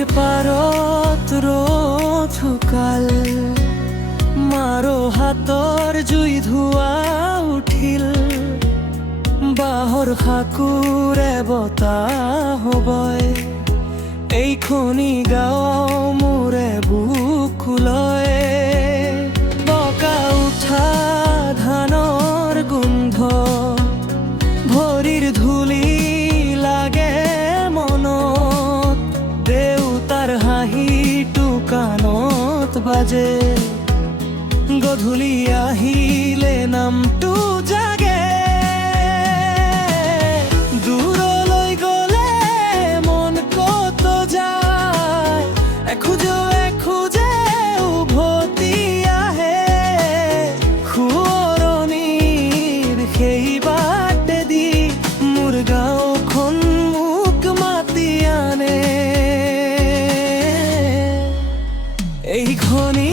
নদীৰ পাৰত ৰথুকাল মাৰো হাতৰ জুই ধোৱা উঠিল বাঁহৰ সাঁকোৰে বতাহ বয় এইখনি গাঁও মোৰে বুকুলয় বকা উঠা ধানৰ গোন্ধ ভৰিৰ ধূলি লাগে মনত দেউতাৰ হাঁহিটো কাণত বাজে গধূলি আহিলে নামটো জাগে দূৰলৈ গ'লে মন কত যায় এখোজে এখোজে উভতি আহে সোঁৱৰণিৰ সেই বাটেদি মোৰ গাঁওখন মোক মাতি আনে এইখনি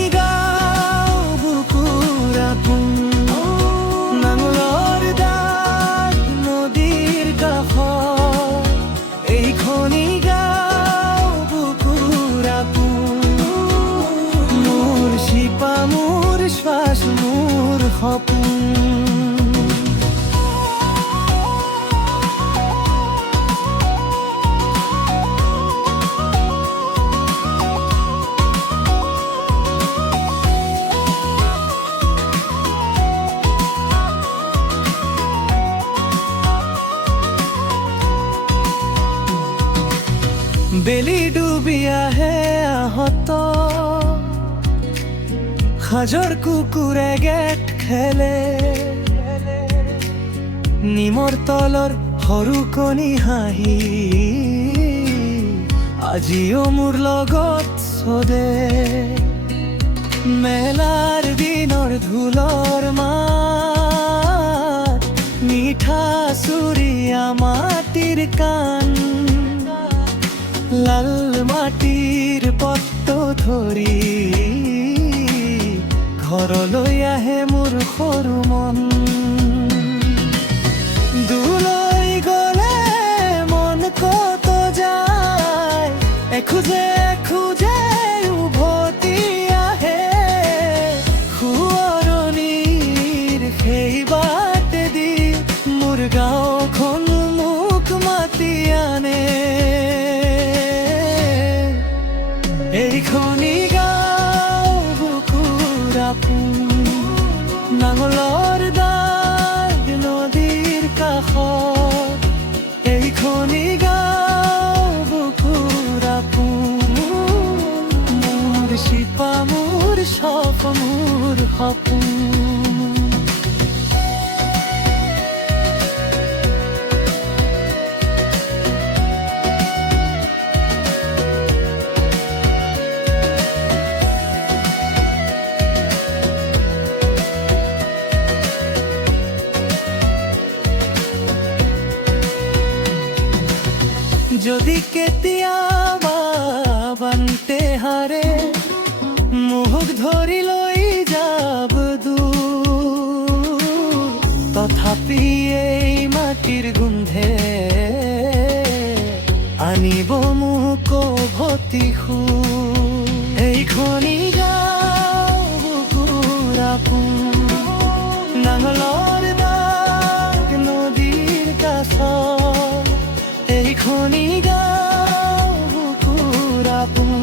নাঙলৰ দাগ নদীৰ কাষত এইখনি গাঁও বুকুৰ আপোন মোৰ শিপা মোৰ শ্বাস মোৰ সপোন বেলি ডুবি আহে আহত সাজৰ কুকুৰে গেট খেলে নিমৰ তলৰ সৰু কণী হাঁহি আজিও মোৰ লগত চদে মেলাৰ দিনৰ ঢোলৰ মাত মিঠা চুৰিয়া মাটিৰ কাণ লাল মাটিৰ পট্ট ধৰি ঘৰলৈ আহে মোৰ সৰু মন দূৰলৈ গ'লে মন কত যায় এখোজে এখোজে উভতি আহে সোঁৱৰণিৰ সেই বাটেদি মোৰ গাঁওখন মোক মাতি আনে এইখনি গাঁও বুকুৰ আপোন নাঙলৰ দাগ নদীৰ কাষত এইখনি গাঁও বুকুৰ আপোন মোৰ শিপা মোৰ সপ মোৰ সপোন যদি কেতিয়াবা বানতে হাৰে মোক ধৰি লৈ যাব দূৰ তথাপি এই মাটিৰ গোন্ধে আনিব মোক উভতি এইখনি গাঁও বুকুৰ আপোন নাঙলৰ দাগ নদীৰ কাষত এইখনি গাঁও বুকুৰ আপোন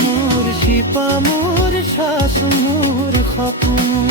মোৰ শিপা মোৰ শ্বাস মোৰ সপোন